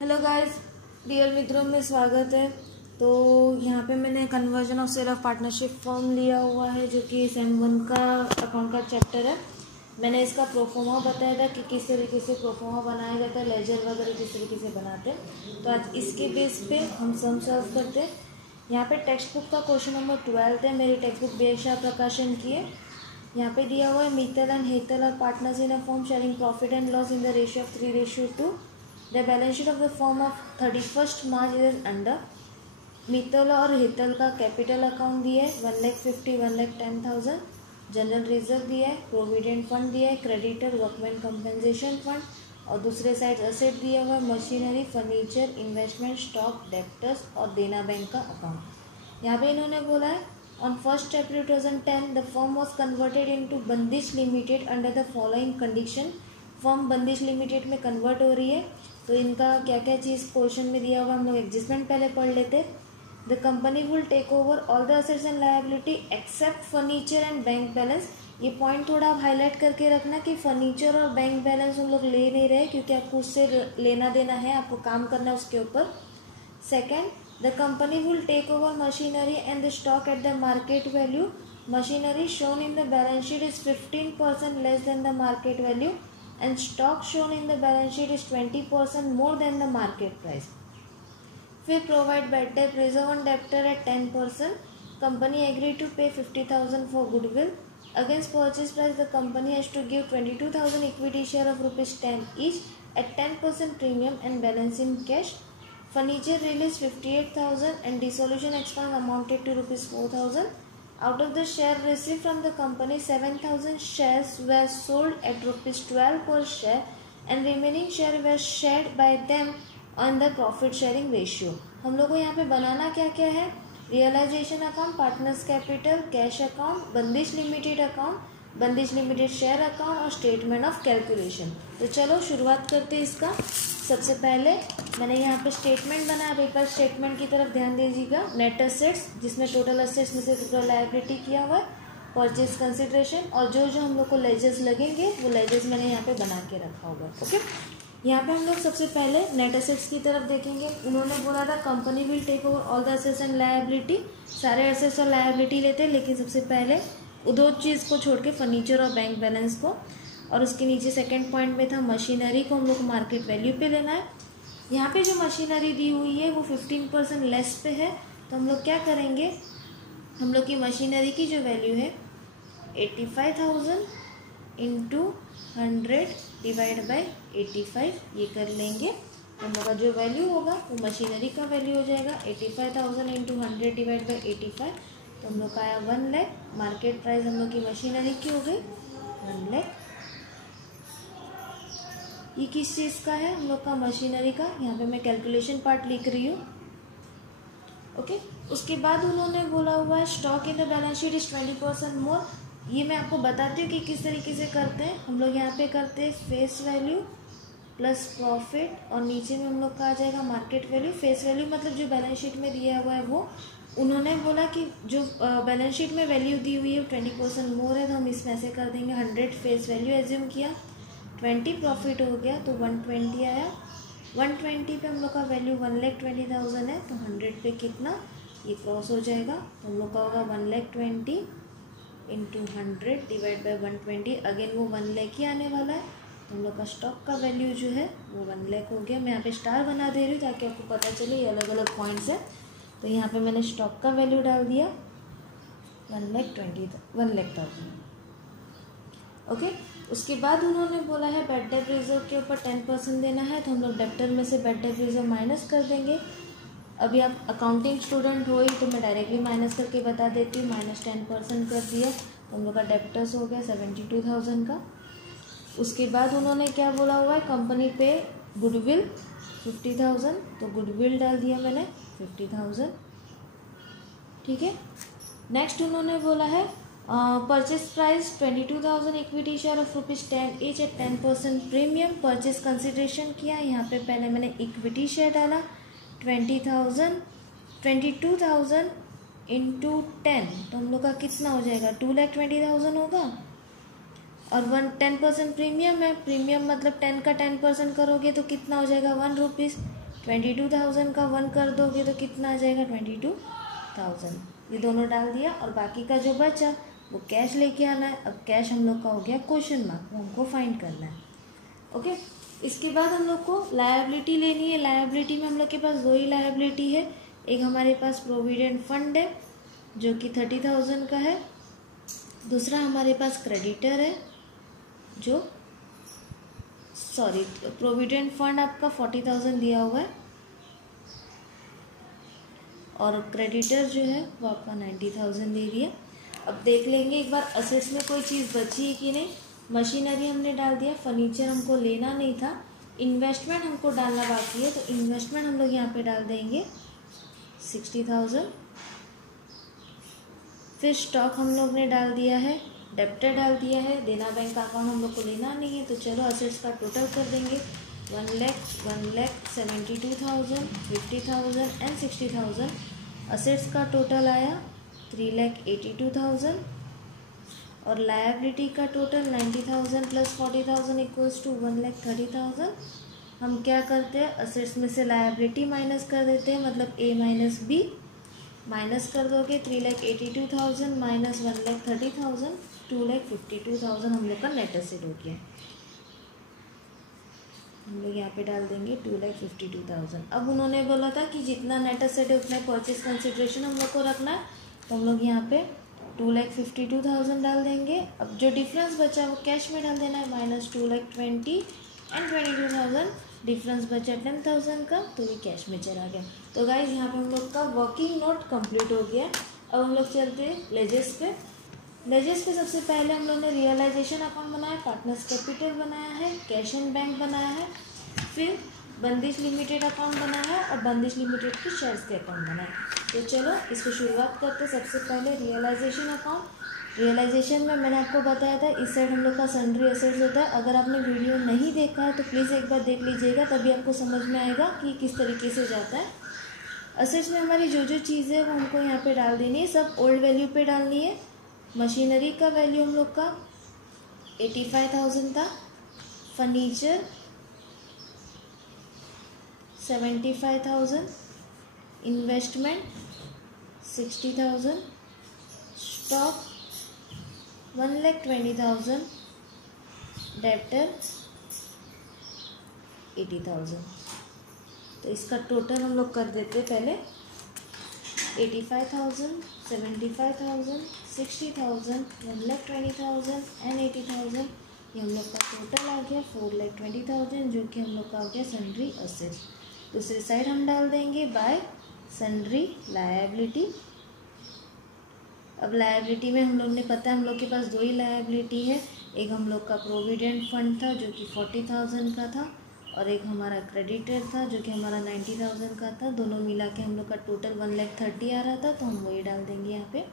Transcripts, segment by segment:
Hello guys, dear मित्रों में स्वागत है। तो यहाँ पे मैंने conversion of sale of partnership firm लिया हुआ है जो कि सेम 1 का अकाउंट का चैप्टर है। मैंने इसका प्रोफोमा बताया था कि किस तरीके से प्रोफोमा बनाया जाता है, लेजर वगैरह किस तरीके से बनाते हैं। तो आज इसके बेस पे हम सम सॉल्व करते हैं। यहाँ पे टेक्स्ट बुक का क्वेश्चन नंबर 12 है। मेरी टेक्स्ट बुक बी शाह प्रकाशन की है। यहाँ पे दिया हुआ है Mittal and Hetal are partners in a firm sharing profit and loss in the ratio of 3:2। The balance sheet of the firm of 31st March is under। Mittal और हेतल का कैपिटल अकाउंट दिया है 1,50,000 1,10,000। जनरल रिजर्व दिया है, प्रोविडेंट फंड दिया है, creditor workman compensation fund और दूसरे साइड असेट दिया हुआ है machinery, furniture, investment, stock, debtors और देना बैंक का अकाउंट। यहाँ पे इन्होंने बोला है on 1 April 2010 the firm was converted into Bandish Limited under the following condition. Firm Bandish Limited में कन्वर्ट हो रही है। तो इनका क्या क्या चीज़ क्वेश्चन में दिया हुआ, हम लोग एडजस्टमेंट पहले पढ़ लेते। The company will take over all the assets and liability except furniture and bank balance. ये पॉइंट थोड़ा आप हाईलाइट करके रखना कि फर्नीचर और बैंक बैलेंस हम लोग ले नहीं रहे, क्योंकि आपको उससे लेना देना है, आपको काम करना है उसके ऊपर। Second, the company will take over machinery and the stock at the market value. Machinery shown in the balance sheet is 15% less than the market value and stock shown in the balance sheet is 20% more than the market price. फिर provide bad debt reserve on debtor at 10%. Company agreed to pay 50,000 for goodwill. Against purchase price, the company has to give 22,000 equity share of ₹10 each at 10% premium and balance in cash. Furniture released 58,000 and dissolution expense amounted to ₹4,000. Out of the share received from the company, 7,000 shares were sold at ₹12 per share and remaining share were shared by them on the profit sharing ratio. हम लोग को यहाँ पे बनाना क्या क्या है, realisation account, partners capital, cash account, Bandish limited account, Bandish limited share account और statement of calculation. तो चलो शुरुआत करते हैं इसका। सबसे पहले मैंने यहाँ पे स्टेटमेंट बना, आप एक बार स्टेटमेंट की तरफ ध्यान दीजिएगा। नेट असेट्स, जिसमें टोटल असेट्स में से टोटल लायबिलिटी किया हुआ है, परचेज कंसिडरेशन और जो जो हम लोग को लेजर्स लगेंगे वो लेजर्स मैंने यहाँ पे बना के रखा हुआ है। ओके, यहाँ पे हम लोग सबसे पहले नेट असेट्स की तरफ देखेंगे। उन्होंने बोला था company will take over all the assets and liability. सारे असेट्स और लायबिलिटी लेते हैं, लेकिन सबसे पहले दो चीज़ को छोड़ के फर्नीचर और बैंक बैलेंस को, और उसके नीचे सेकंड पॉइंट में था मशीनरी को हम लोग को मार्केट वैल्यू पे लेना है। यहाँ पे जो मशीनरी दी हुई है वो 15% लेस पे है। तो हम लोग क्या करेंगे, हम लोग की मशीनरी की जो वैल्यू है 85,000 इंटू 100 डिवाइड बाई 85 ये कर लेंगे। हम लोग का जो वैल्यू होगा वो मशीनरी का वैल्यू हो जाएगा 85,000 इंटू 100 डिवाइड बाई 85। तो हम लोग का आया 1 लाख। मार्केट प्राइस हम लोग की मशीनरी की हो गई 1 लाख। ये किस चीज़ का है, हम लोग का मशीनरी का। यहाँ पे मैं कैलकुलेशन पार्ट लिख रही हूँ। ओके, उसके बाद उन्होंने बोला हुआ है stock in the balance sheet is 20% मोर। ये मैं आपको बताती हूँ कि किस तरीके से करते हैं। हम लोग यहाँ पे करते हैं फेस वैल्यू प्लस प्रॉफिट और नीचे में हम लोग का आ जाएगा मार्केट वैल्यू। फेस वैल्यू मतलब जो बैलेंस शीट में दिया हुआ है वो। उन्होंने बोला कि जो बैलेंस शीट में वैल्यू दी हुई है 20% मोर है, तो हम इसमें ऐसे कर देंगे 100 फेस वैल्यू एज्यूम किया, 20 प्रॉफिट हो गया तो 120 आया। 120 पे हम लोग का वैल्यू 1,20,000 है, तो 100 पे कितना ये क्रॉस हो जाएगा। तो हम लोग का होगा 1,20,000 इंटू 100 डिवाइड बाई 120। अगेन वो 1 लाख ही आने वाला है। तो हम लोग का स्टॉक का वैल्यू जो है वो 1 लाख हो गया। मैं यहाँ पे स्टार बना दे रही हूँ ताकि आपको पता चले ये अलग अलग पॉइंट्स है। तो यहाँ पे मैंने स्टॉक का वैल्यू डाल दिया 1,20,000। ओके, उसके बाद उन्होंने बोला है बैड डेट रिजर्व के ऊपर 10% देना है। तो हम लोग डेप्टर में से बैड डेट रिजर्व माइनस कर देंगे। अभी आप अकाउंटिंग स्टूडेंट हो ही तो मैं डायरेक्टली माइनस करके बता देती हूँ। -10% कर दिया तो हम लोग का डेप्टर्स हो गया 72,000 का। उसके बाद उन्होंने क्या बोला हुआ है, कंपनी पे गुडविल 50,000, तो गुडविल डाल दिया मैंने 50,000। ठीक है, नेक्स्ट उन्होंने बोला है purchase price 22,000 equity share of ₹10 each eight 10% premium. Purchase consideration किया, यहाँ पे पहले मैंने इक्विटी शेयर डाला 22,000 इंटू 10, तो हम लोग का कितना हो जाएगा 2,20,000 होगा। और 10% प्रीमियम है, प्रीमियम मतलब 10 का 10% करोगे तो कितना हो जाएगा ₹1। 22,000 का 1 कर दोगे तो कितना आ जाएगा 22,000। ये दोनों डाल दिया और बाकी का जो बचा वो कैश लेके आना है। अब कैश हम लोग का हो गया क्वेश्चन मार्क, वो हमको फाइंड करना है। ओके, इसके बाद हम लोग को लायबिलिटी लेनी है। लायबिलिटी में हम लोग के पास दो ही लायबिलिटी है। एक हमारे पास प्रोविडेंट फंड है जो कि 30,000 का है, दूसरा हमारे पास क्रेडिटर है जो प्रोविडेंट फंड आपका 40,000 दिया हुआ है और क्रेडिटर जो है वो आपका 90,000 दे दिया। अब देख लेंगे एक बार असेट्स में कोई चीज़ बची है कि नहीं। मशीनरी हमने डाल दिया, फर्नीचर हमको लेना नहीं था, इन्वेस्टमेंट हमको डालना बाकी है, तो इन्वेस्टमेंट हम लोग यहाँ पे डाल देंगे 60,000। फिर स्टॉक हम लोग ने डाल दिया है, डेप्टर डाल दिया है, देना बैंक का अकाउंट हम लोग को लेना नहीं है, तो चलो असेट्स का टोटल कर देंगे 1,72,000, 50,000 एंड 60,000। असेट्स का टोटल आया 3,82,000 और लायबिलिटी का टोटल 90,000 प्लस 40,000 इक्वल्स टू 1,30,000। हम क्या करते हैं, असेट्स में से लायबिलिटी माइनस कर देते हैं, मतलब ए माइनस बी माइनस कर दोगे 3,82,000 माइनस 1,30,000, 2,52,000 हम लोग का नेट एसेट हो गया। हम लोग यहाँ पे डाल देंगे 2,52,000। अब उन्होंने बोला था कि जितना नेट एसेट है उतना परचेज कंसिडरेशन हम लोग को रखना है, तो हम लोग यहाँ पे 2,52,000 डाल देंगे। अब जो डिफरेंस बचा वो कैश में डाल देना है, माइनस 2,20,000 एंड 22,000, डिफरेंस बचा 10,000 का, तो ये कैश में चला गया। तो गाइज यहाँ पे हम लोग का वर्किंग नोट कंप्लीट हो गया। अब हम लोग चलते हैं लेजेस पे। लेजेस पे सबसे पहले हम लोग ने रियलाइजेशन अकाउंट बनाया, पार्टनर्स कैपिटल बनाया है, कैश एंड बैंक बनाया है, फिर बंदिश लिमिटेड अकाउंट बनाया है और बंदिश लिमिटेड के शेयर्स के अकाउंट बनाए। तो चलो इसको शुरुआत करते। सबसे पहले रियलाइजेशन अकाउंट। रियलाइजेशन में मैंने आपको बताया था इस साइड हम लोग का सन्ड्री एसेट्स होता है। अगर आपने वीडियो नहीं देखा है तो प्लीज़ एक बार देख लीजिएगा, तभी आपको समझ में आएगा कि किस तरीके से जाता है। एसेट्स में हमारी जो जो चीज़ें वो हमको यहाँ पे डाल देनी है, सब ओल्ड वैल्यू पे डालनी है। मशीनरी का वैल्यू हम लोग का 85,000 था, फर्नीचर 75,000, इन्वेस्टमेंट 60,000, स्टॉक 1,20,000, डेब्टर 80,000। तो इसका टोटल हम लोग कर देते पहले 85,000, 75,000, 60,000, 1,20,000 एंड 80,000। ये हम लोग का टोटल आ गया 4,20,000, जो कि हम लोग का हो गया सन्ड्री असेट्स। दूसरी साइड हम डाल देंगे बाय सन्ड्री लायबिलिटी। अब लायबिलिटी में हम लोग ने पता है हम लोग के पास दो ही लायबिलिटी है, एक हम लोग का प्रोविडेंट फंड था जो कि 40,000 का था और एक हमारा क्रेडिटर था जो कि हमारा 90,000 का था। दोनों मिला के हम लोग का टोटल 1,30,000 आ रहा था, तो हम वही डाल देंगे यहाँ पे।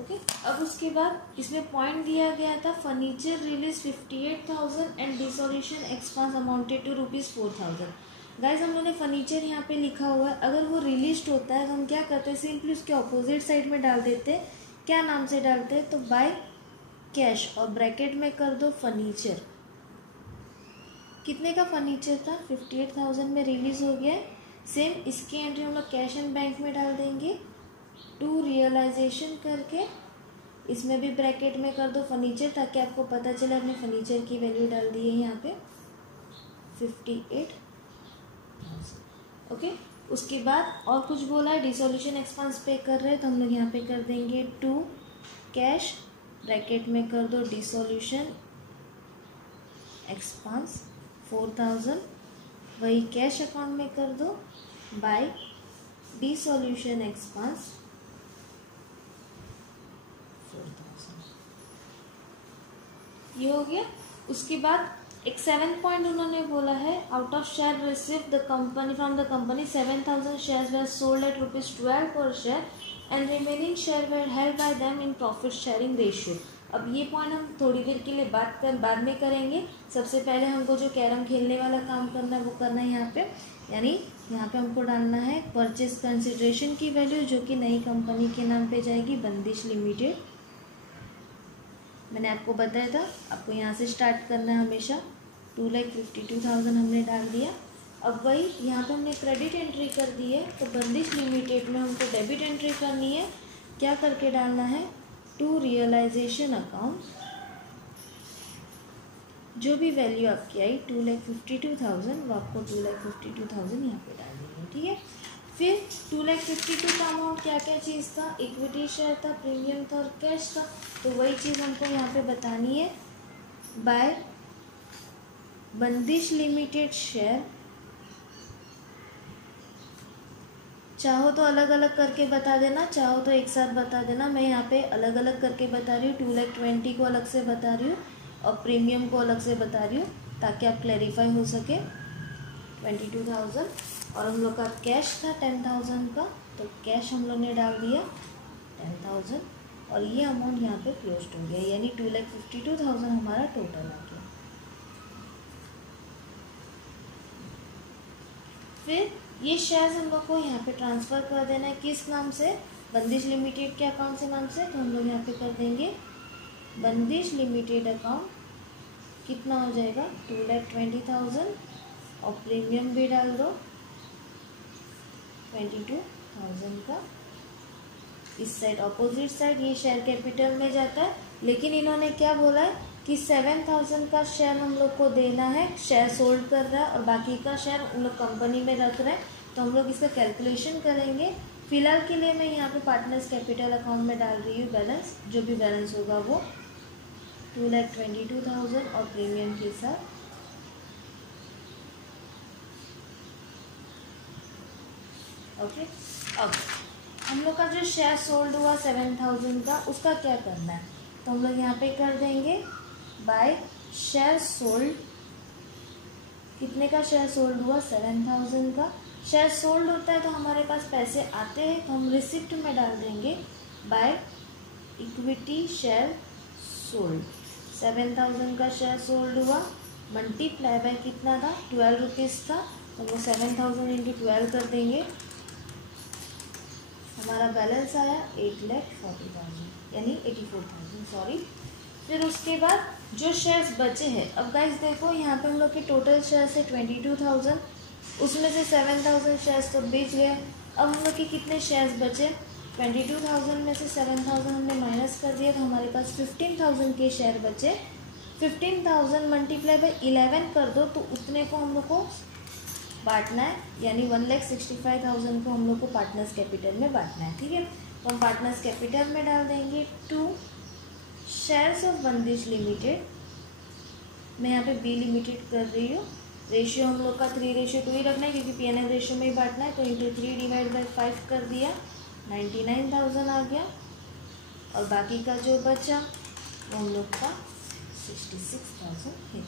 ओके, अब उसके बाद इसमें पॉइंट दिया गया था furniture realised 58,000 and dissolution expense amounted to ₹4,000। Guys हम लोगों ने फर्नीचर यहाँ पे लिखा हुआ है, अगर वो रिलीज होता है तो हम क्या करते हैं, सिंपली उसके ऑपोजिट साइड में डाल देते हैं। क्या नाम से डालते हैं, तो बाय कैश और ब्रैकेट में कर दो फर्नीचर। कितने का फर्नीचर था, 58,000 में रिलीज हो गया है। सेम इसकी एंट्री हम लोग कैश एंड बैंक में डाल देंगे, टू रियलाइजेशन करके इसमें भी ब्रैकेट में कर दो फर्नीचर, ताकि आपको पता चले आपने फर्नीचर की वैल्यू डाल दी है यहाँ पे 58,000। ओके, उसके बाद और कुछ बोला है, डिसोल्यूशन एक्सपेंस पे कर रहे हैं तो हम लोग यहाँ पे कर देंगे टू कैश, ब्रैकेट में कर दो डिसोल्यूशन एक्सपेंस 4,000, वही कैश अकाउंट में कर दो बाय डिसोल्यूशन एक्सपेंस 4,000। ये हो गया। उसके बाद एक 7 पॉइंट उन्होंने बोला है, out of share receive the company from the company 7,000 shares were sold at ₹12 पर share and remaining share were held by them in profit sharing ratio. अब ये पॉइंट हम थोड़ी देर के लिए बाद में करेंगे। सबसे पहले हमको जो कैरम खेलने वाला काम करना है वो करना है यहाँ पे, यानी यहाँ पे हमको डालना है परचेज कंसिडरेशन की वैल्यू जो कि नई कंपनी के नाम पे जाएगी, बंदिश लिमिटेड। मैंने आपको बताया था आपको यहाँ से स्टार्ट करना है हमेशा। 2,52,000 हमने डाल दिया। अब वही यहाँ पे हमने क्रेडिट एंट्री कर दी है, तो बंदिश लिमिटेड में हमको डेबिट एंट्री करनी है। क्या करके डालना है, टू रियलाइजेशन अकाउंट, जो भी वैल्यू आपकी आई 2,52,000 वो आपको 2,52,000 यहाँ पे डाल देंगे, ठीक है। फिर 2,52,000 का अमाउंट क्या क्या चीज़ था, इक्विटी शेयर था, प्रीमियम था और कैश था। तो वही चीज़ हमको यहाँ पे बतानी है, बाय बंदिश लिमिटेड शेयर। चाहो तो अलग अलग करके बता देना, चाहो तो एक साथ बता देना। मैं यहाँ पे अलग अलग करके बता रही हूँ, 2,20,000 को अलग से बता रही हूँ और प्रीमियम को अलग से बता रही हूँ, ताकि आप क्लैरिफाई हो सके। 22,000 और हम लोग का कैश था 10,000 का, तो कैश हम लोग ने डाल दिया 10,000 और ये अमाउंट यहाँ पे क्लोज हो गया, यानी 2,52,000 हमारा टोटल आ गया। फिर ये शेयर्स हम लोग को यहाँ पे ट्रांसफ़र कर देना है, किस नाम से, बंदिश लिमिटेड के अकाउंट से नाम से। तो हम लोग यहाँ पे कर देंगे बंदिश लिमिटेड अकाउंट, कितना हो जाएगा 2,20,000 और प्रीमियम भी डाल दो 22,000 का। इस साइड अपोजिट साइड ये शेयर कैपिटल में जाता है, लेकिन इन्होंने क्या बोला है कि 7,000 का शेयर हम लोग को देना है, शेयर सोल्ड कर रहा है और बाकी का शेयर उन लोग कंपनी में रख रहे हैं। तो हम लोग इसका कैलकुलेशन करेंगे। फिलहाल के लिए मैं यहाँ पे पार्टनर्स कैपिटल अकाउंट में डाल रही हूँ बैलेंस, जो भी बैलेंस होगा वो 2,22,000 और प्रीमियम के साथ। ओके, अब हम लोग का जो शेयर सोल्ड हुआ 7,000 का, उसका क्या करना है, तो हम लोग यहाँ पे कर देंगे बाय शेयर सोल्ड। कितने का शेयर सोल्ड हुआ, 7,000 का। शेयर सोल्ड होता है तो हमारे पास पैसे आते हैं, तो हम रिसिप्ट में डाल देंगे बाय इक्विटी शेयर सोल्ड। 7,000 का शेयर सोल्ड हुआ, मल्टीप्लाई बाय कितना था, 12 रुपीज़ था, तो वो 7,000 इंटू 12 कर देंगे। हमारा बैलेंस आया 8,40,000 यानी 84,000, सॉरी। फिर उसके बाद जो शेयर्स बचे हैं, अब गाइस देखो यहाँ पे हम लोग के टोटल शेयर्स है 22,000, उसमें से 7,000 शेयर्स तो बेच गए। अब हम लोग के कितने शेयर्स बचे, 22,000 में से 7,000 हमने माइनस कर दिया, तो हमारे पास 15,000 के शेयर बचे। 15,000 मल्टीप्लाई बाई 11 कर दो, तो उतने को हम लोग को बांटना है, यानी 1,65,000 को हम लोग को पार्टनर्स कैपिटल में बांटना है, ठीक है। तो हम पार्टनर्स कैपिटल में डाल देंगे 2 शेयर्स ऑफ बंदिश लिमिटेड। मैं यहाँ पे बी लिमिटेड कर रही हूँ। रेशियो हम लोग का 3:2 ही रखना है, क्योंकि पीएनएल रेशियो में ही बांटना है। तो इंटू 3 डिवाइड बाई 5 कर दिया, 99,000 आ गया। और बाकी का जो बचा वो हम लोग का 66,000 है।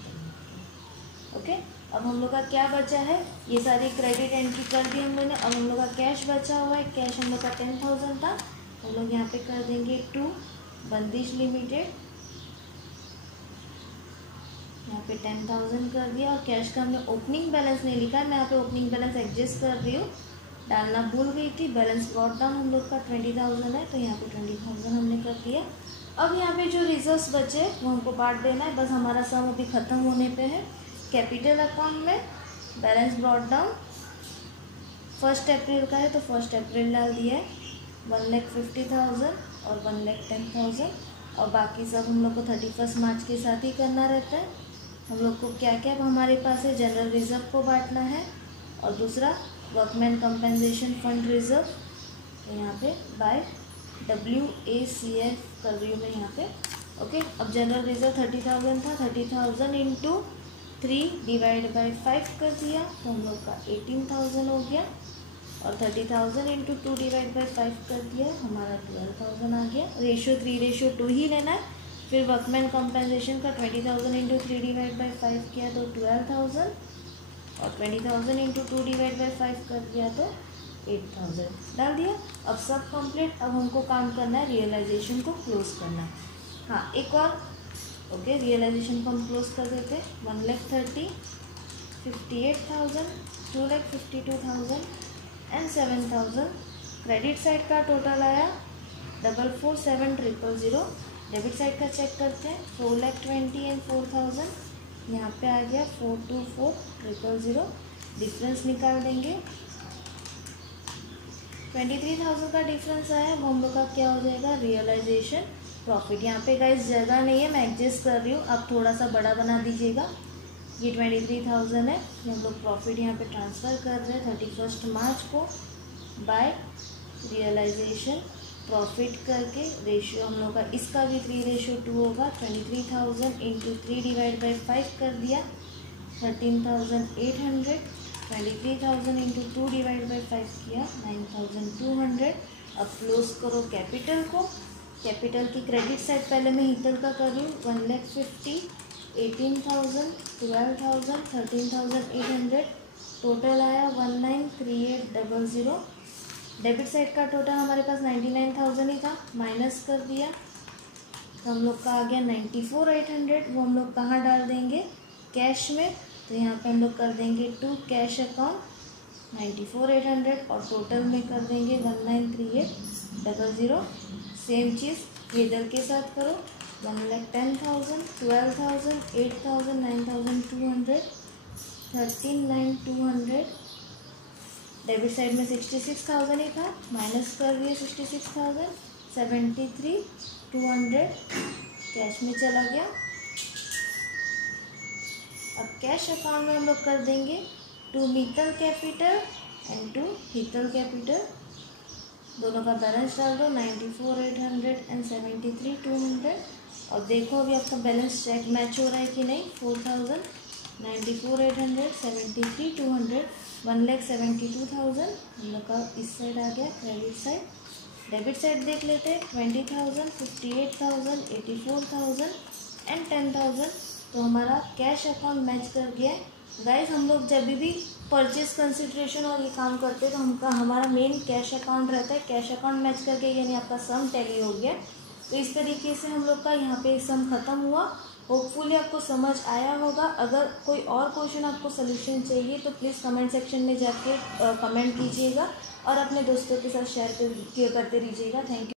ओके, अब हम लोग का क्या बचा है, ये सारी क्रेडिट एंट्री कर दी हम लोग ने। अब हम लोग का कैश बचा हुआ है, कैश हम लोग का 10,000 था, हम लोग यहाँ पे कर देंगे 2 बंदिश लिमिटेड, यहाँ पे 10,000 कर दिया। और कैश का हमने ओपनिंग बैलेंस नहीं लिखा है, मैं यहाँ पे ओपनिंग बैलेंस एडजस्ट कर रही हूँ, डालना भूल गई थी। बैलेंस ब्रॉट डाउन हम लोग का 20,000 है, तो यहाँ पे 20,000 हमने कर दिया। अब यहाँ पे जो रिजर्व्स बचे वो हमको बांट देना है, बस हमारा सम अभी ख़त्म होने पे है। कैपिटल अकाउंट में बैलेंस ब्रॉट डाउन 1 अप्रैल का है, तो 1 अप्रैल डाल दिया है 1,50,000 और 1,10,000। और बाकी सब हम लोग को 31 मार्च के साथ ही करना रहता है। हम लोग को क्या क्या हमारे पास है, जनरल रिजर्व को बांटना है, और दूसरा वर्कमैन कंपनसेशन फंड रिजर्व, तो यहाँ पे बाय WACF कर रही हूँ मैं यहाँ पे। ओके, अब जनरल रिजर्व 30,000 था, 30,000 इंटू 3 डिवाइड बाई 5 कर दिया, तो हम लोग का 18,000 हो गया। और 30,000 इंटू 2 डिवाइड बाई 5 कर दिया, हमारा 12,000 आ गया। रेशियो 3:2 ही लेना है। फिर वर्कमैन कंपनसेशन का 20,000 इंटू 3 डिवाइड बाई 5 किया तो 12,000, और 20,000 इंटू 2 डिवाइड बाई 5 कर दिया तो 8,000 डाल दिया। अब सब कंप्लीट। अब हमको काम करना है, रियलाइजेशन को क्लोज करना है। हाँ, एक और ओके, रियलाइजेशन को हम क्लोज कर देते। 1,30,000, 58,000, 2,52,000 एंड 7,000। क्रेडिट साइड का टोटल आया 447,000। डेबिट साइड का चेक करते हैं, 4,20,000 एंड 4,000। यहाँ पे आ गया 424,000। डिफरेंस निकाल देंगे। 23,000 का डिफरेंस आया, वो हम लोग का क्या हो जाएगा, रियलाइजेशन प्रॉफिट। यहाँ पे गाइस जगह नहीं है, मैं एडजस्ट कर रही हूँ, आप थोड़ा सा बड़ा बना दीजिएगा। ये 23,000 है, ये हम लोग प्रॉफिट यहाँ पे ट्रांसफ़र कर रहे हैं 31 मार्च को बाय रियलाइजेशन प्रॉफिट करके। रेशियो हम लोग का इसका भी 3:2 होगा। 23,000 इंटू 3 डिवाइड बाई 5 कर दिया 13,800। 23,000 इंटू 2 डिवाइड बाई 5 किया 9,200। अब क्लोज करो कैपिटल को। कैपिटल की क्रेडिट साइड पहले मैं हीतल का कर रही हूँ। 1,50,000, 18,000, 12,000, 13,800, टोटल आया 19,3800। डेबिट साइड का टोटल हमारे पास 99,000 ही था, माइनस कर दिया तो हम लोग का आ गया 94,800। वो हम लोग कहाँ डाल देंगे, कैश में। तो यहाँ पे हम लोग कर देंगे टू कैश अकाउंट 94,800 और टोटल में कर देंगे 19,3800। सेम चीज़ इधर के साथ करो। 1,10,000, 12,000, 8,000, 9,200, 13,9,200। डेबिट साइड में 66,000 ही था, माइनस कर दिए 66,000, 73,200 कैश में चला गया। अब कैश अकाउंट में हम लोग कर देंगे to Meetal capital and to Heetal capital, दोनों का बैलेंस डाल दो 94,800 एंड 73,200। और देखो अभी आपका बैलेंस चेक मैच हो रहा है कि नहीं। 4,000, 94,800, 73,200, 1,72,000 हम लोग का इस साइड आ गया क्रेडिट साइड। डेबिट साइड देख लेते हैं 20,000, 58,000, 84,000 एंड 10,000। तो हमारा कैश अकाउंट मैच कर गया है। गाइस हम लोग जब भी परचेज कंसिडरेशन और ये काम करते हैं तो हमारा मेन कैश अकाउंट रहता है। कैश अकाउंट मैच करके यानी आपका सम टैली हो गया। तो इस तरीके से हम लोग का यहाँ पे सम ख़त्म हुआ। होपफुली आपको समझ आया होगा। अगर कोई और क्वेश्चन आपको सोल्यूशन चाहिए तो प्लीज़ कमेंट सेक्शन में जाके कमेंट कीजिएगा और अपने दोस्तों के साथ शेयर करते रहिएगा। Thank you.